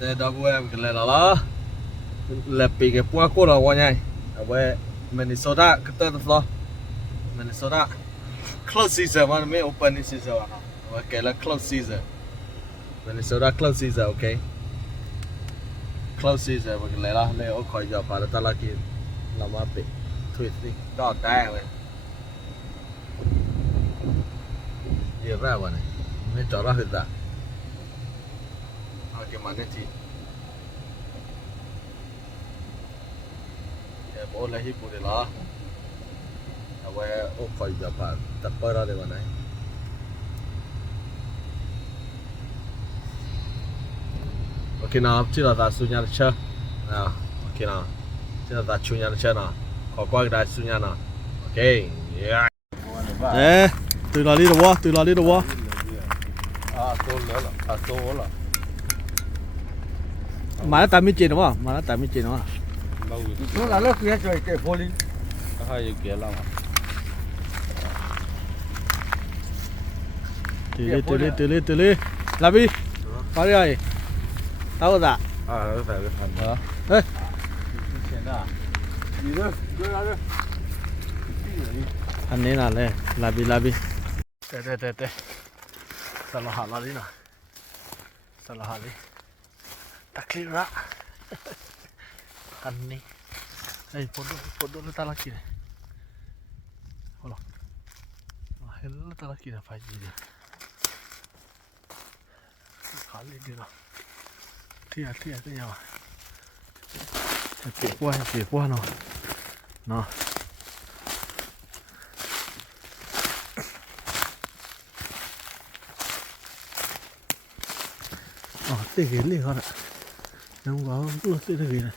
Để đó bữa em cái này là là bị cái bữa cô là qua nhai ở bên Minnesota cái tên đó Minnesota close season mà mới open season à và cái là close season Minnesota close season okay close season và cái này là lấy ở khỏi giờ phải là ta là kia làm mà bị thuyết đi đó tay vậy gì ra vậy này mới cho ra hết ra cái mà này thì bố lấy hít bụi đó à vậy ô khỏi giờ phải tập bơi ra để mà này ok nào chỉ là ta suy nhá chơi nào ok nào chỉ là ta suy nhá chơi nào có qua cái suy nhá nào ok yeah ê từ là đi đâu quá từ là đi đâu quá à tôi nữa là à tôi là mà nó tạm mới chín đúng không mà nó tạm mới chín đúng không nó là nó kia chơi cái phô linh hay kia lắm từ đi làm đi có đi rồi tao dạ à nó phải cái thằng đó ê gì đó đưa ra đây anh này là này làm đi đây sao nó hạt đi nào sao nó hạt đi tắc clear ra anh này đây foto nó ta là gì này hold on hello ta là gì này phải gì đi khá lên đi nào thia cái nhau kịp quá nó tê cái liền con ạ không có luôn tê cái này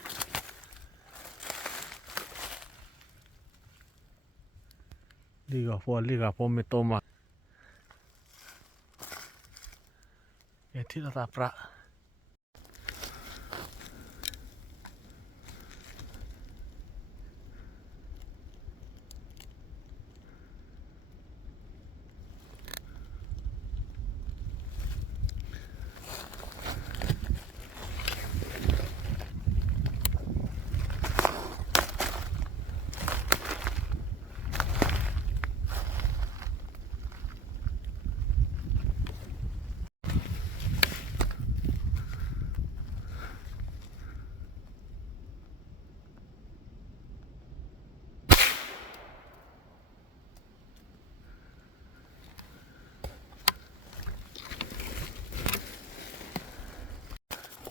đi gặp po mê tô mà cái thiết là tạp ra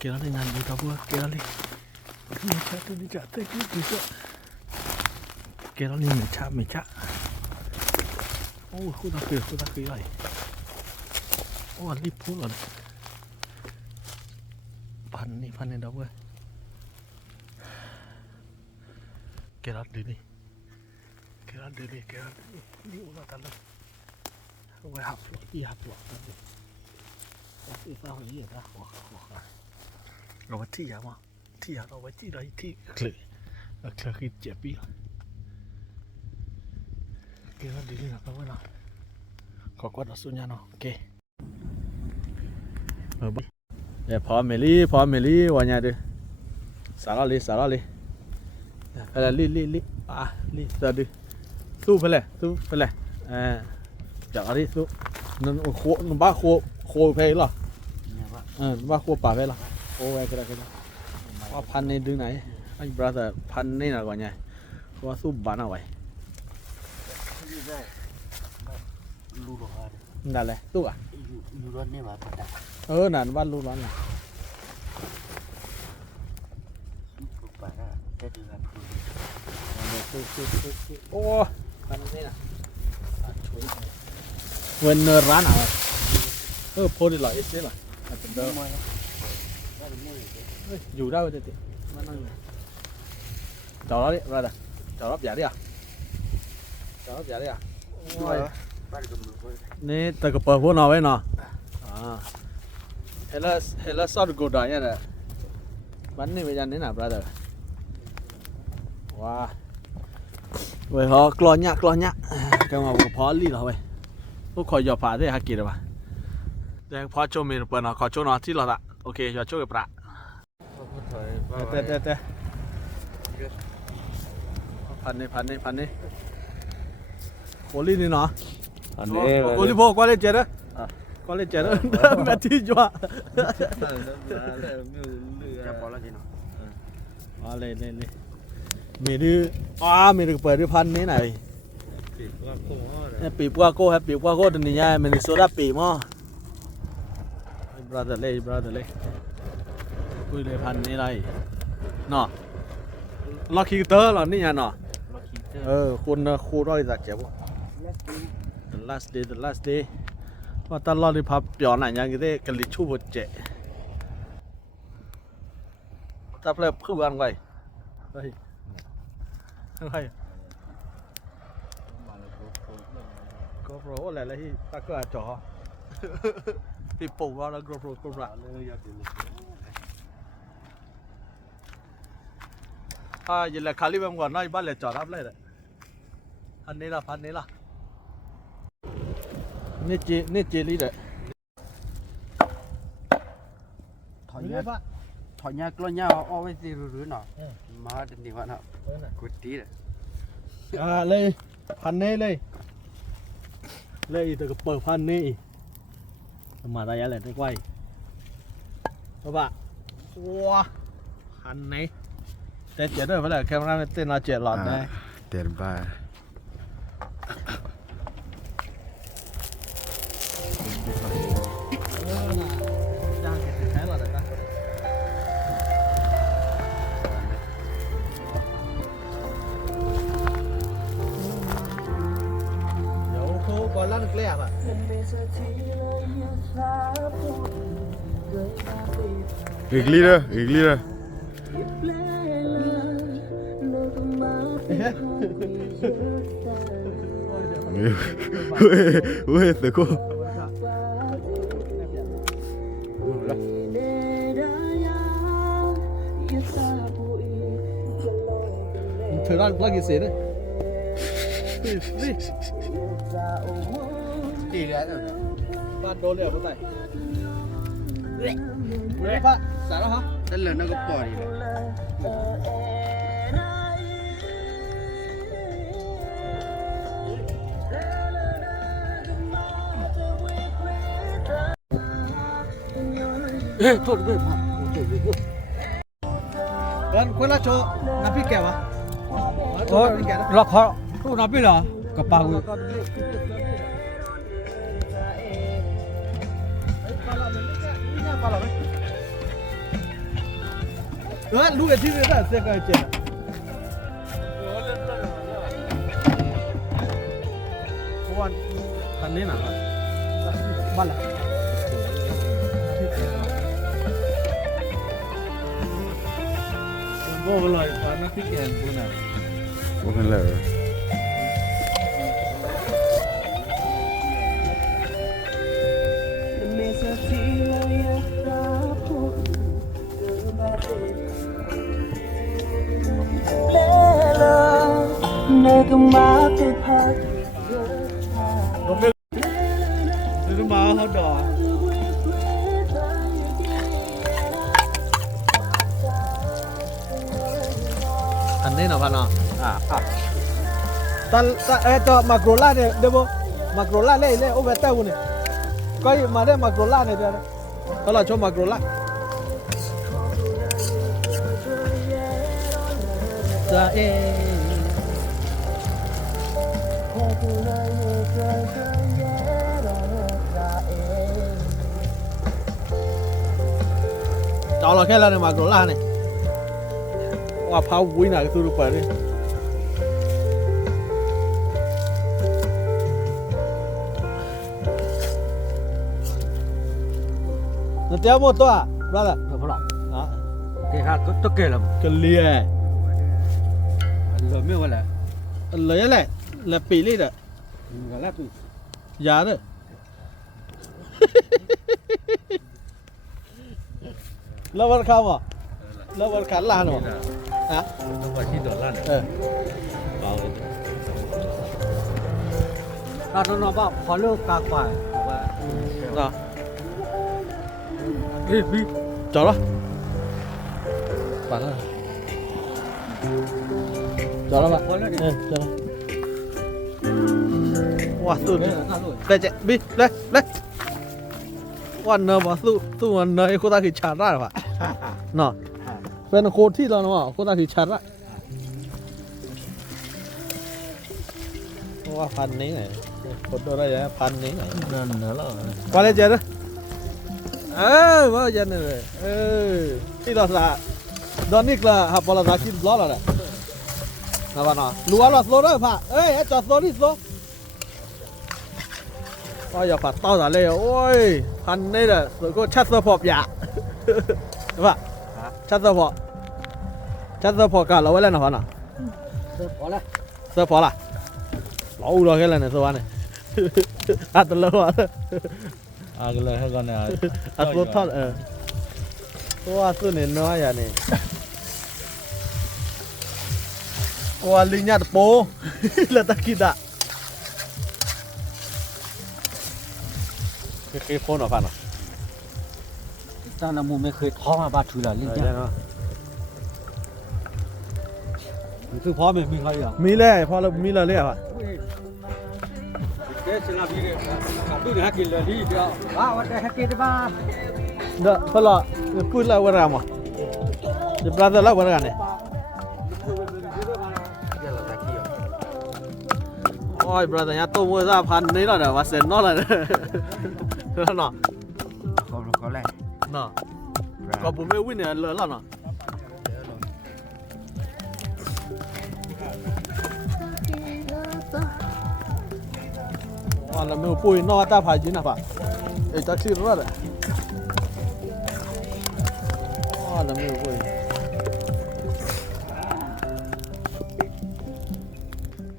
kira ni nan di kabur kira ni mecha kira ni mecha oh khu ta kira này oh lip pun rồi pan này đâu vậy kira đi đi udah tanah không phải học đi thì sao vậy raเราไปที่ยังวะที่เราไปที่ใดที่คลือเจ็บปีเกล้าดีเลยนะว่านะขอกวาดสุญญาเนาะโอเคเดี๋ยวพอเมลี่วันนี้ดูสาระเลยอะไรลิสาดูสู้ไปเลยจากอะไรสู้นั่นโคบ้าโคเพลหรอบ้าโคป่าเพลหรอโอ้ยก็ได้ว่าพันในดึงไหนไอ้ brother พันนี่นะก่อนไงว่าสู้บ้านเอาไว้นั่นแหละตู้อ่ะอยู่รถนี่มาตัดนั่นบ้านลูกร้อนน่ะป่าน่ะได้ดูกันโอ้พันนี่นะเว้นร้านอะไรโพดีหล่อเอสเลยหล่อเป็นเดิมอยู่ได้เลยติมันนั่งจอดแล้วดิมาเด้อจอดรถใหญ่ดิอ่ะนี่ตะกบเปิดพวกเราไว้เนาะเฮล่าซอดกูได้ยังไงบ้านนี้เป็นยังไงนะ brother ว้าเว้ยฮะกลอนยะแกมาบอกพอลี่เหรอเว้ยพวกคอยหยอบผ่าได้ฮักกี้หรือเปล่าแต่พอโจมีเปิดเนาะขอโจนอที่เราละโอ เคจะช่วยประ ถอย แต่พันนี่โคลี่นี่เนาะ อันนี้ โคลี่พวกก็เลยเจอนะก็เลยเจอนะแมทที่จ้า จะพอแล้วจีน่ะ อ๋อเลยมีดื้อมีดื้อเปิดด้วยพันนี้ไหน ปีกว่าโค้งเลย เนี่ยปีปัวโก้ครับปีปัวโก้ตัวนี้ใหญ่มันโซดาปีมั้งบราเดเล่คุยเลยพันนี้ไรเนาะล็อกคิวเตอร์หรอนี่ไงเนาะคุณครูร้อยจัดเจ็บ the last day ว่าตลอดที่พับเปียนอย่างนี้กันลิชูบดเจตับเล็บคือวันไว้เฮ้ยก็โปรอะไรที่ตะก็จอปีปูว่าแล้วก็โปรก็ระยันแหละคาลิบัมก่อนน้อยบ้านเลยจอดรับเลยอันนี้ละพันนี้ละนี่เจลี่เด้อ ถอยยากล้อนยาเอาไว้สิรื้อๆหน่อยมาเดี๋ยวนี้ว่าน่ะกุดดีเลย เลยพันนี้เลยแต่ก็เปิดพันนี้มาได้ยังไงได้ไกวเพราะว่าว้าพันนี้แต่เจ๋อด้วยเพราะอะไรแคมราเต้นเราเจ๋อหลอดได้ เต็มไป จ้างเก็บแค่หลอดได้เดี๋ยวเขาก่อนลั่นเกลี้ยอ่ะ อีกลีเด้อเว้ยแต่ก็ เธอรักกี่เสียเนี่ยนี่ ดีแล้ว บ้านโดนเลยอ่ะพ่อไต่เฮ้ยพ่อสายแล้วฮะ แต่เหลือนั่นก็ปล่อยเลย โทษด้วยพ่อ เอิญคนละโชว์น้ำพริกแกวะ โอ้ล็อกเขาตู้นับพี่เหรอกับปากกู รู้กันที่นี่ได้เสียกันเจ็บเพราะว่าคันนี้หนักบ้านละโบ้เลยตอนนั้นพี่แกนพูดน่ะ โอเคเลย ผมเป็นซื้อมาเขาดอกอันนี้นะพันอ่ะตอนตัวมาโกรล่าเนี่ยเดี๋ยวมาโกรล่าเล่โอเวอร์เต้าเนี่ยก็มาได้มาโกรล่าเนี่ยเดี๋ยวเขาเราชอบมาโกรล่าจะเอจอเราแค่แล้วเนี่ยมาโกรล่าเนี่ยว่าพาววิ่งหน่อยก็สู้เปิดดินั่นเจ้าหมดตัวบ้าละ พ่อหรอ อ่ะ เกย์ขาดก็เกย์ละ กันเลีย เหลือไม่ว่าแหละ เลยแหละแล้วปีนี่เด้อ เหลือแล้วกู ยาเด้อแล้ววันคำอ่ะแล้ววันขันลานอ่ะฮะ ต้องไปที่ตัวล้าน เบาเลย เราต้องนอนว่าพอเลิกกากว่าบอกว่า เนาะ เฮ้ยพี่ chó đó bạn ơi chó đó bạn chó đó wow su đây chạy bi đây đâyวันเนอร์มาสู้วันเนอร์ไอ้โคตรที่ชาร์ได้หรอเนาะเป็นโคตรที่เราเนาะโคตรที่ชาร์ได้ว่าพันนี้ไหนคนตัวได้ยังพันนี้ไหนนั่นเหรอว่าอะไรเจ๊นะว่าเจ๊เนี่ยเลยที่เราละดอนนิกละฮับบอลละกินบล็อกละเนี่ยนะบ้านเนาะรู้ว่าเราโซได้ป่ะจอดโซนี่โซก็อย่าผัดเต้าแต่เลยโอ้ยพันนี่แหละก็ชัดสะพอบยาใช่ป่ะชัดสะพอกันเราไว้แล้วนะพันอ่ะเสื้อพอละเราเราแค่แล้วเนี่ยสวรรค์เนี่ยอัดตัวเรากันเลยให้ก่อนเนี่ยอัดตัวทอดตัวสุดเนี่ยน้อยอย่างนี้ตัวลิงยัดโปแล้วตะกิดอ่ะเคยพ่นหรอพันอ่ะ ตอนนั้นมูไม่เคยท้อมาบาดถือละลิ้นเนี่ยคือพ่อไม่มีใครอ่ะ มีเลยพอเรามีเลยอ่ะ เดี๋ยวฉันเอาพี่ขับดูนะกินเลยดีเดียวว้าววันไหนกินได้บ้าง เด้อพอละพูดแล้ววันอะไรมั้งจะปลาตัวละวันอะไรเนี่ยโอ้ยปลาตัวนี้ตัวมือซาพันนี่แล้วเดี๋ยวว่าเซ็นนอเลยแล้วเนาะ เขาแรง เนาะก็ผมไม่วิ่งเนี่ยเลยแล้วเนาะว่าเราไม่ปุ้ยนอตาพายินนะป่ะจะชื่อรถอ่ะว่าเราไม่ปุ้ย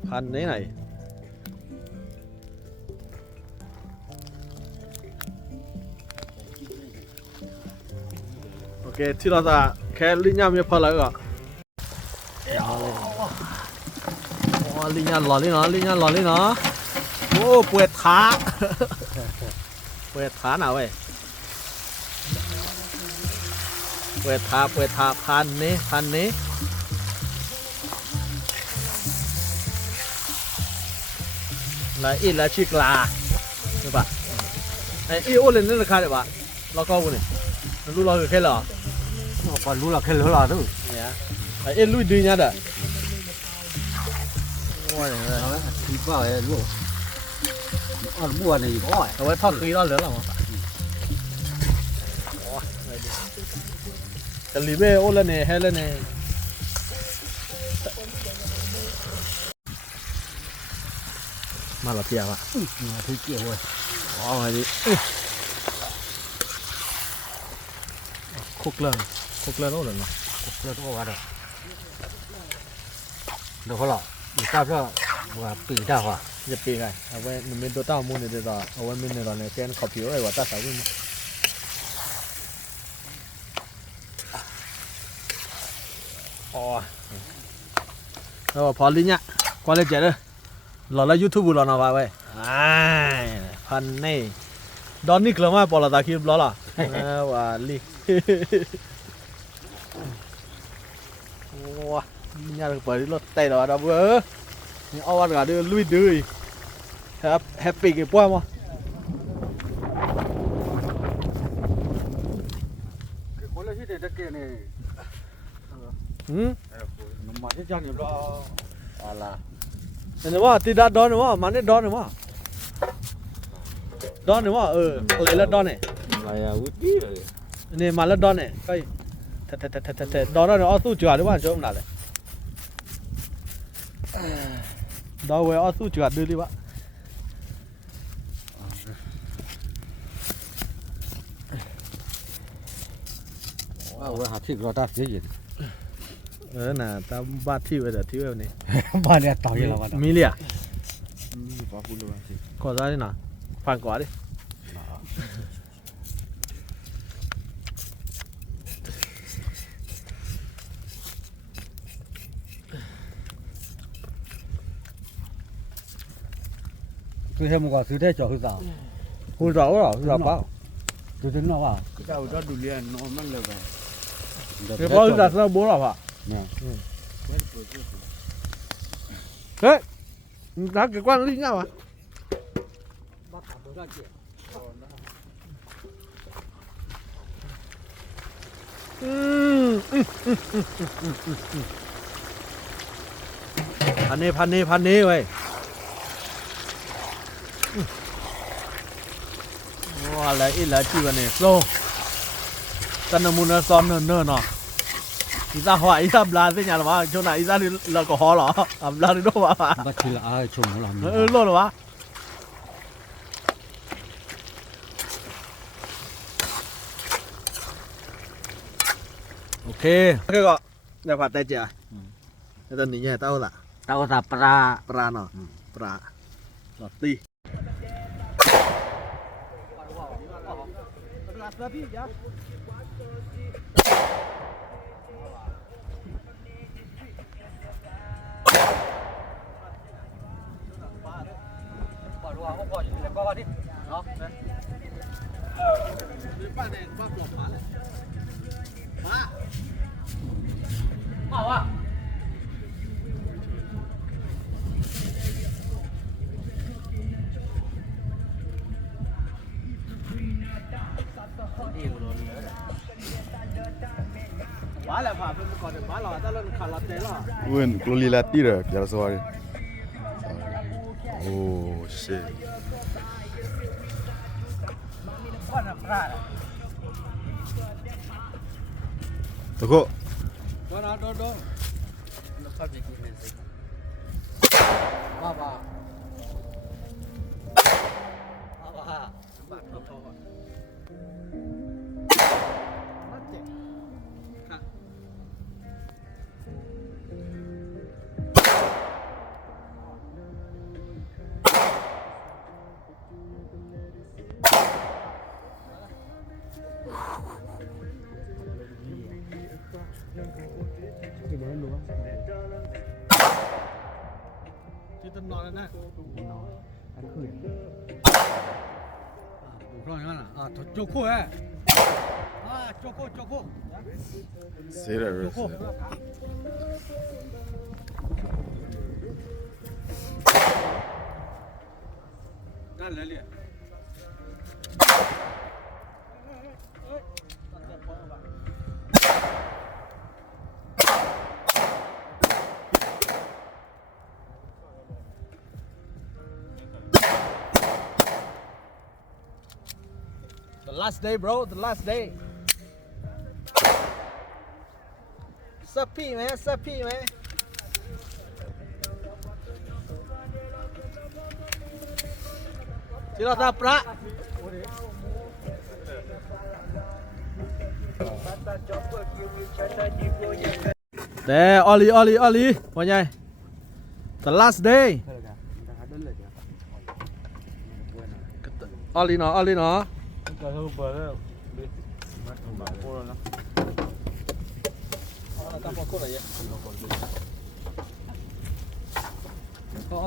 พันนี้ไหนโอเคที่เราจะแค่ลิ้นยาไม่พอแล้วก็ลิ้นยาหล่อลิ้นเนาะลิ้นยาหล่อลิ้นเนาะโอ้ปวดขาปวดขาหน่าเว้ยปวดขาพันนี้ละอีละชิกลาใช่ปะไอ้อีโอเลนนี่ราคาเดี๋ยวปะเราก็วันนี้รู้เราแค่หรอ ก่อนรู้หรอกแค่รู้หรอกดู เนี่ยไอ้เอ็นลุยดีเนี่ยเด้อว่าอย่างไร ที่ว่าไอ้ลูกอ่อนบัวนี่อ้อย เอาไว้ทอดกีเราเหลือหรอจะรีเบ้โอเลนเนี่ยให้เลนเนี่ยมาละเพียว่ะ ที่เกี่ยวเว้ย อ๋อไงดิคุกเรื่องโอ้เลยเนาะ เรื่องตัววัดอ่ะเดี๋ยวเขาหลอกอีกครั้งก็ว่าปีได้ว่ะ จะปีไงเอาไว้มันเป็นตัวเต้ามูนในตัวเอาไว้มันในตอนนี้แกนขอบผิวไอ้ว่าตาสาววิ่งอ๋อแล้วพอลิ้นเนี่ยก็เลยเจ๋อเลยหล่อแล้วยูทูบหล่อหน่อยไว้พันนี่ดอนนี่กลัวมากพอเราตาคิดล้อล่ะว่าลีว้าเนี่ยเปิดรถเตะเราดับเบ้อนี่เอาวันกันด้วยลุยดื้อแฮปปี้กี่ป้อมั้ง คนละที่เด็กๆนี่ น้ำมันที่จังอยู่รออะไร เห็นว่าตีดาดอนหรือว่ามันได้ดอนหรือว่าดอนหรือว่าอะไรละดอนเนี่ย อะไรอ่ะวุ้ยเลย นี่มาละดอนเนี่ยก็แต่ดอนเราเอาสู้จั่วหรือว่าโจมหนาเลยดอนเวเอาสู้จั่วดูดิวะ ว่าเว้ยหาที่รอได้เสียยิน น่ะตามบ้านที่ไว้แต่ที่ไว้นี่ บ้านเนี่ยต่ออยู่แล้ววัน มีเลีย ปลาพูดเลยสิ ขอได้ดินะฟังก่อนดิซื้อให้มึงก่อนซื้อได้จ่อคือสาว คุณrõ rồi rõ bao Từ nó vào. Kau dah dulu yang normal lah kan. Thế bao giờ sao bố nào hả? Nè. Thế, đã cái quan lý nhau à? Pan nê vậy. Wow, lại ít là chi vậy nè, so. Tân là muốn nó son nơ nọ. Ý ra hỏi ý ra bla thế nhà là ba, chỗ này ý ra thì là có khó lỏ, bla thì đâu mà. Bắt chỉ là ai chồng nó làm. Luôn rồi ba. Ok, cái gọi là phạt tay chả. Cái tên này nhà tao là Tao là pra. pra nọ, pra, lọt ti. Bá là phạt còn được bá lò ta lên khả lọt thế lò. Uen, kalau lihat tidak, biar suara. Oh shit. Toko. Đó. Nó phát bị cụt lên gì. Ba. Ba. Bạn nó to à. Chứ tân nọ lên nè. Đủ rồi nè. À, choco ấy. À, choco. Serius. Ra lấy liền. The last day, bro. The last day. Sapi, man. Chỉ là ta pra. Để Oli. Mọi nhai. The last day. Oli nó.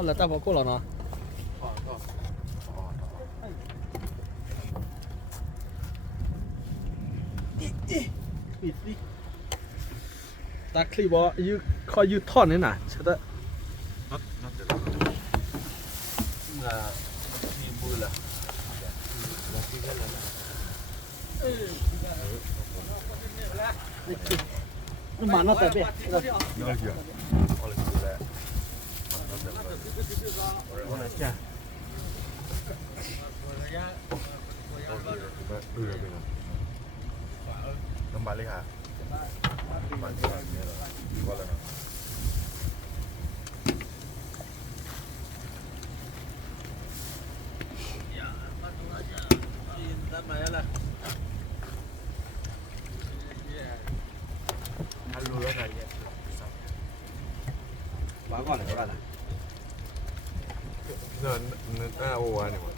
Là tao vào cô là nó. Ta clip bó, you call you thon thế nào? Chết đấy. Là đi mưa là. Nhưng mà nó tại vì Kembali ha. Bà gọi là cái này. Nah, oh, animal.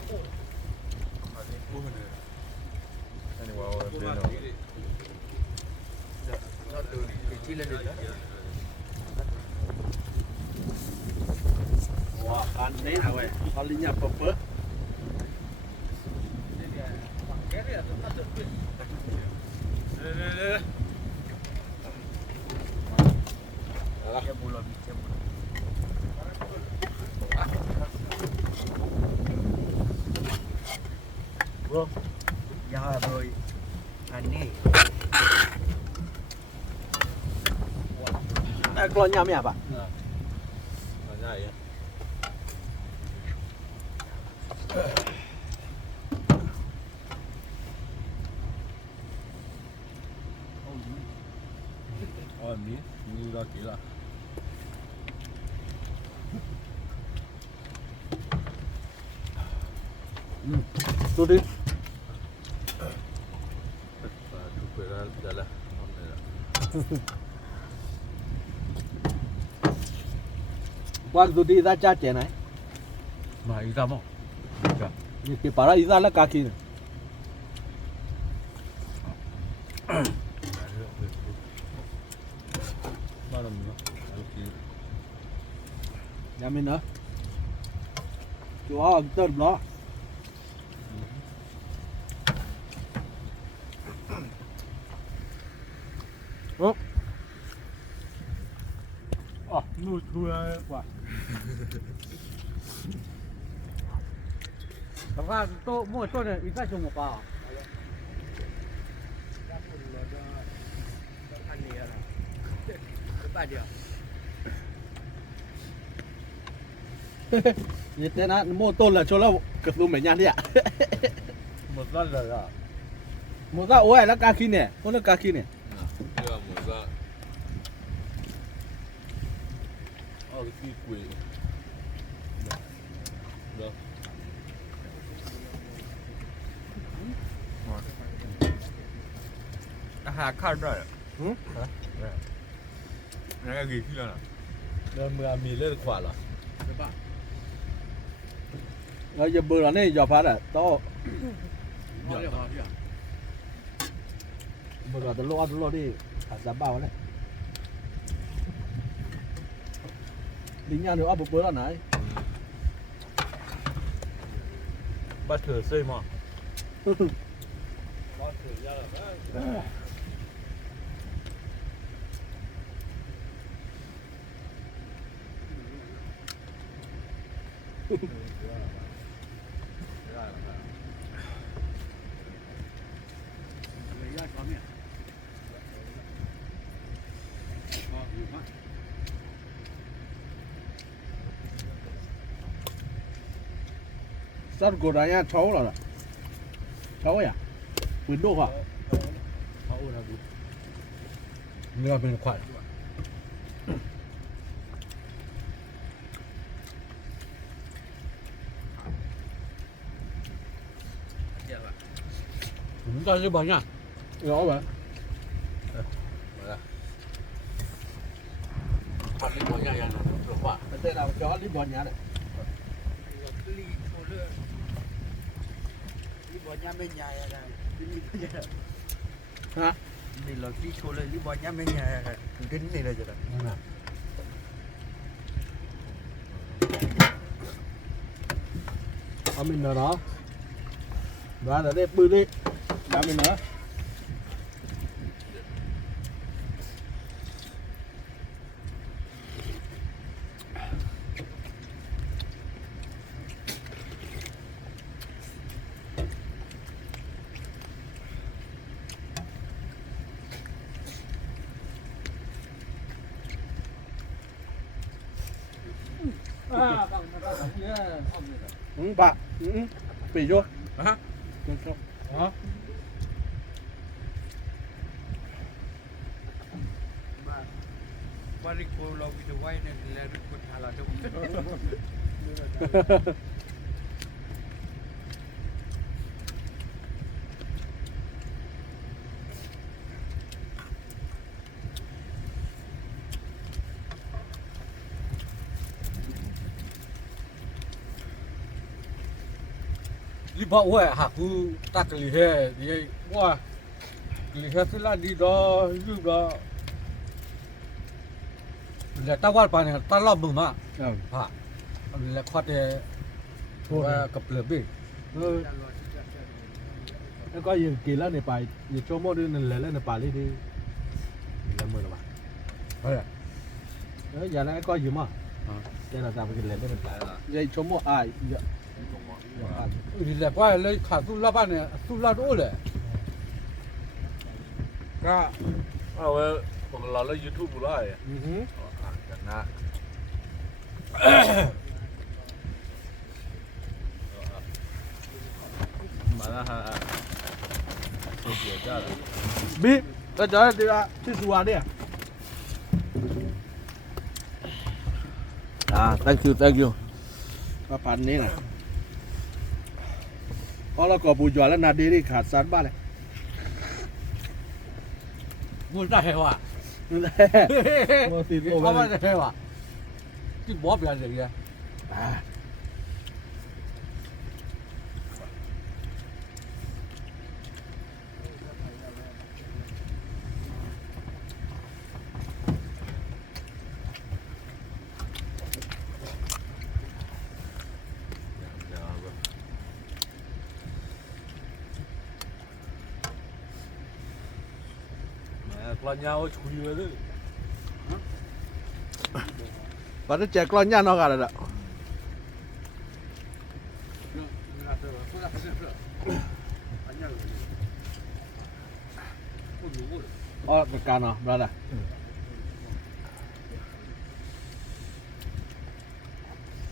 Animal, Wow, ăn đấy nào vậy? Có linh nhập bập bớt. chế bù lò chế bù Bro, giờ rồi anh đi con nhà mẹ bà. Nhảy á. Mí ra kỹ là. Tôi đi. Chụp về ra là. Qua tôi đi ra cha trẻ này. Mà ý ra không? Cái bà ra ra là cá kia. Bao đồng nữa. Nhà mình nữa. Chú ơi, tên đó. Nuôi thui quá. Các bạn tôi mua tôi này ít ra chung một bao. Như thế nào mua tôn là cho nó cực luôn mày nhăn đi ạ. Một lần rồi à? Một ra ôi là cá kia nè, con nó cá kia nè. Chưa một ra. Cái phi quỷ. Được. Hà khăn rồi. Ừ? Cái gì kia nè. Đây mưa mì lên quả rồi. Rồi giờ bữa này giờ phát à, to. Bữa đó tôi lo đi, giá bao này. Đi nhà nữa áp bữa đó này. Bắt thử xây mà. Sao cô đã nhà cháu rồi. Cháu à? Quyến độ hả? Người mình khoản. Chúng ta sẽ bảo nha. Đó vậy. Đi bỏ nhà này, được quá. Thế nào cho đi bỏ nhà này. đi bỏ nhà bên nhà này Hả? đi là đi chỗ lên đi bỏ nhà bên nhà này cái này là gì đó Mình đó. Và là đây bự đi. Đã mình nữa. Bà, bị vô. Hả? Đó. qua đi cô lo video quay này là được một thằng là đúng Đi bỏ quay hả cứ tắc lì hè đi qua lì hè sẽ là đi đó giúp đó là tao qua bàn này tao làm bừng mà hả là khoát để và cặp lửa bì nó có gì kỳ lắm này bài gì cho mua đi này lên này bài đi là mười là bạn giờ này có gì mà đây là sao cái lên đây mình lại là dây chống một ai giờ ဒီလက်ပွားလေးခါသူ့လက်ပါနဲ့သူ့လက်တော့လေ ก็เอาไว้ผมเราเล่น YouTube บุไรอ่ะกันนะมาแล้วฮะเสียจ้าเลย bi cái đó đi ra đi xùa đi thank you cái phần này này có là có bùi giò là đi đi khát sán ba này ငုံတက်ဟဲ့ဝါ một tí ဘာ tô မှ bên တက်ဟဲ့ဝါဒီဘောပြန်လေရ กลอนยาวชุยเลย và nó trẻ con nha nó cả rồi đó cái can nó ra đây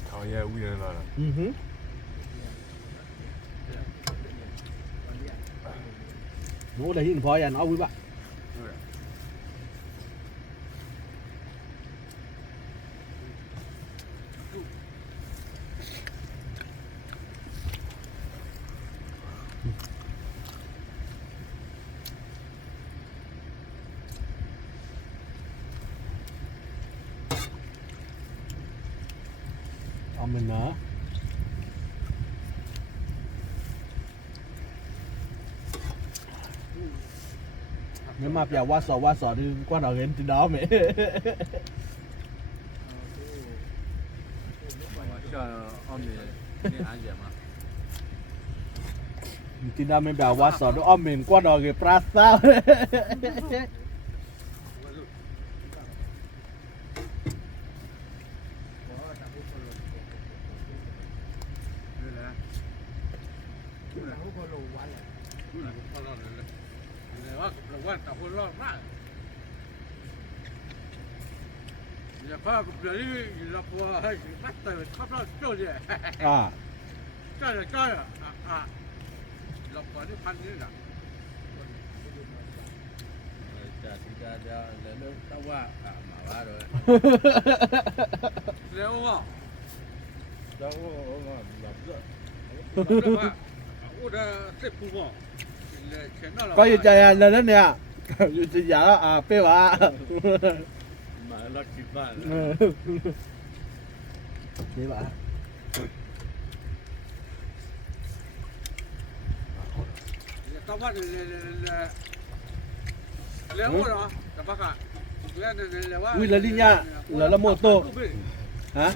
เขาแย่วิ่งเลยล่ะ bố đấy hiện phó nhà nó quý bạn mình nữa nếu mà bèo qua sò đi qua đầu đến từ đó mẹ 就奥米那安检嘛 từ đó mình bèo qua sò đó mình qua đầu cái prasa ว่าแต่คนรอดมากอย่าพาเดี๋ยวนี้เราพอให้นักเตะขับรถโจ้เนี่ย จ้าเราพอที่พันนี่นะจะแล้วต้องว่ามาว่าเลยแล้วว่าแล้วว่าแบบเว่า我的这铺嘛 có gì chạy lên đó nè gì giả phê bà มาลักคิดบ้าน phê bà ต้องว่าแล้วเหรอแต่ปะกะแล้วว่า ui là đi nha là mô tô hả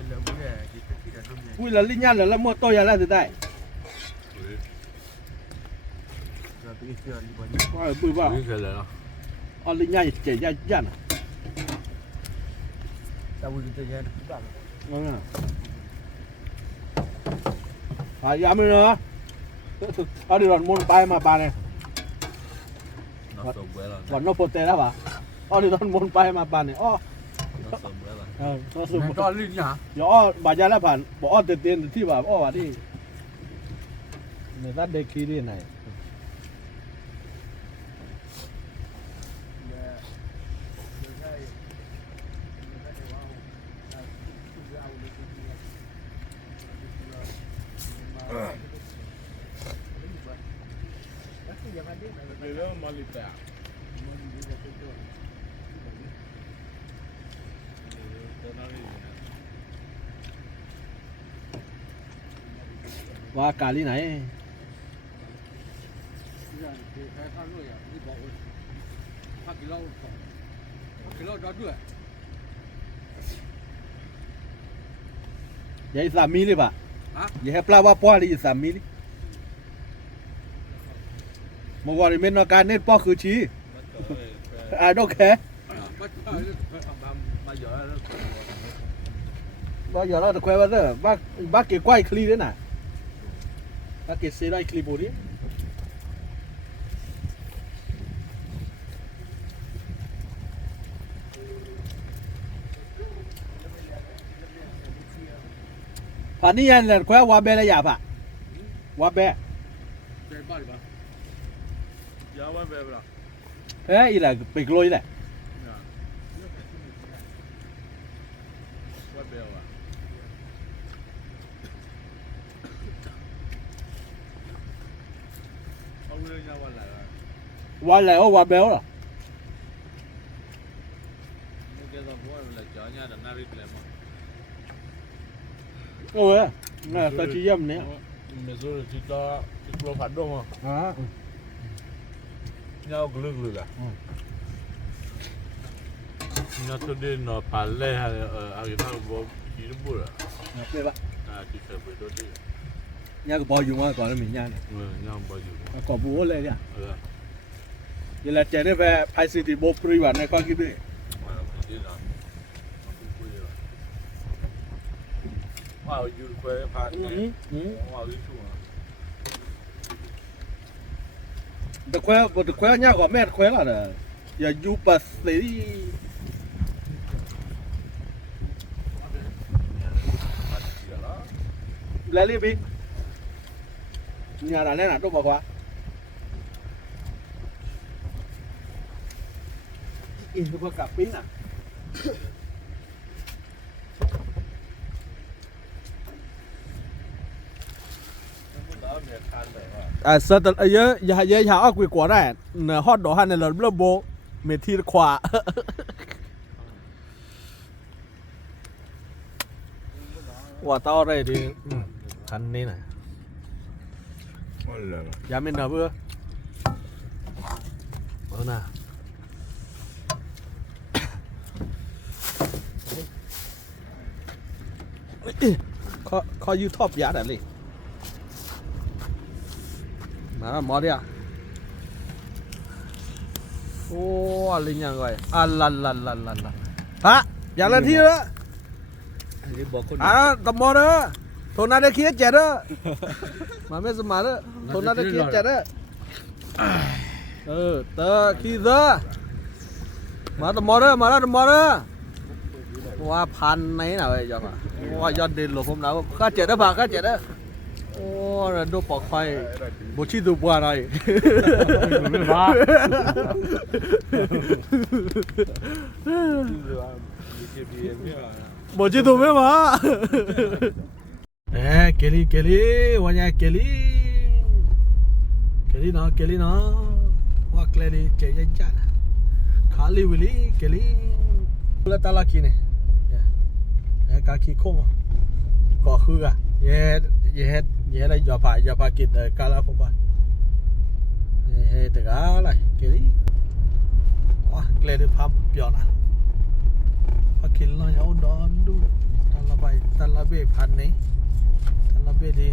ui là đi nha là mô tô nhà là từ đây bự vào วิ่งเสร็จแล้ว đi nha chạy ra dànแต่วิ่งจะแย่บ้าน vâng à dám nữa đi đoàn môn bay mà bà này น้องสมเวลา còn nó phô tê đó bà đi đoàn môn bay mà bà này น้องสมเวลา nó sụp ก็ลิ้นหยา bà ra là bản bỏ tiền thì bà bỏ đi người ta đề ký đi này qua cà ly này vậy giảm mi đi bà vậy hẹp la qua qua đi giảm mi đi một gọi thì bên nó can nên po khử trí I don't care bao giờ nó được quay bao giờ bác kia quay clip đấy nè bác kia xe đây clip bù đi phản đi anh là quay qua bên là giả à qua bên thế là bị lôi này qua lại qua béo rồi ôi nè tao chỉ dâm nè mình rồi chỉ cho phản động à nhau cái lưng à nhau tôi đi nó phá lệ hay ở cái nào có chỉ nó bự đây bạn chỉ phải với đôi đi nhà có bao nhiêu mà còn là mình nhà này nhau bao nhiêu có bố lên nhá vậy là trẻ đấy về phải xử thì bố free bản này qua cái gì wow you quay phá wow you được khoe nhá của mẹ khoe là nè giờ du bật đi lấy đi bị nhà là lên là đâu mà qua in có cặp pin à sợ tật ấy giờ hảo quỷ quả này hot đỏ han này là lớp bố mệt thi khóa quả to đây thì khăn này này giá mình nào vừa bữa nào kho YouTube giá đã liền mà mò đi à ô linh nhà rồi à lần hả giá lên thi đó à tầm mò đó thôn nào đây kia chết đó mà mấy mà đó thôn nào đây kia chết đó tớ khi giờ mà tầm mò đóว่าพันไหนน่ะเว้ยจังอ่ะว่ายอดเด่นหลบผมแล้วค่าเจ็ดได้ป่ะค่าเจ็ดได้โอ้ระดูปอกไฟบ่ชิดูบ่อะไรไม่บ้าบ่ชิดูไม่มาเกลีวันนี้เกลีเนาะว่าเกลีเจ๊จัดขาลีวิลีเกลีแล้วตาลากินเนี่ยกาขี้โค้งก็คืออ่ะเย่อะไรอย่าพากินกาลาพวกว่าแต่กาอะไรเกลี่ว้าเกลี่พับเปียกนะพากินแล้วเอาดอนดูตันละใบตันละเบ้พันนี้ตันละเบ้ดี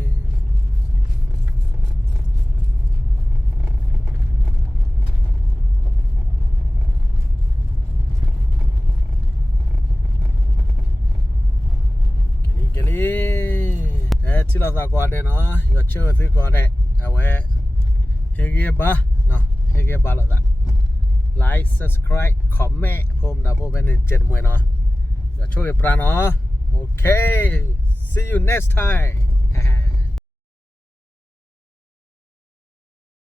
ที่เราสากว่าเดเนาะอย่าเชื่อซื้อก่อนเดเอาไว้เฮเกบ้าเนาะเฮเกบ้าแล้วจ้ะไลค์ subscribe คอมเมนต์ผมดับเบิลเป็น7 มวยเนาะอย่าช่วยปลาเนาะโอเค see you next time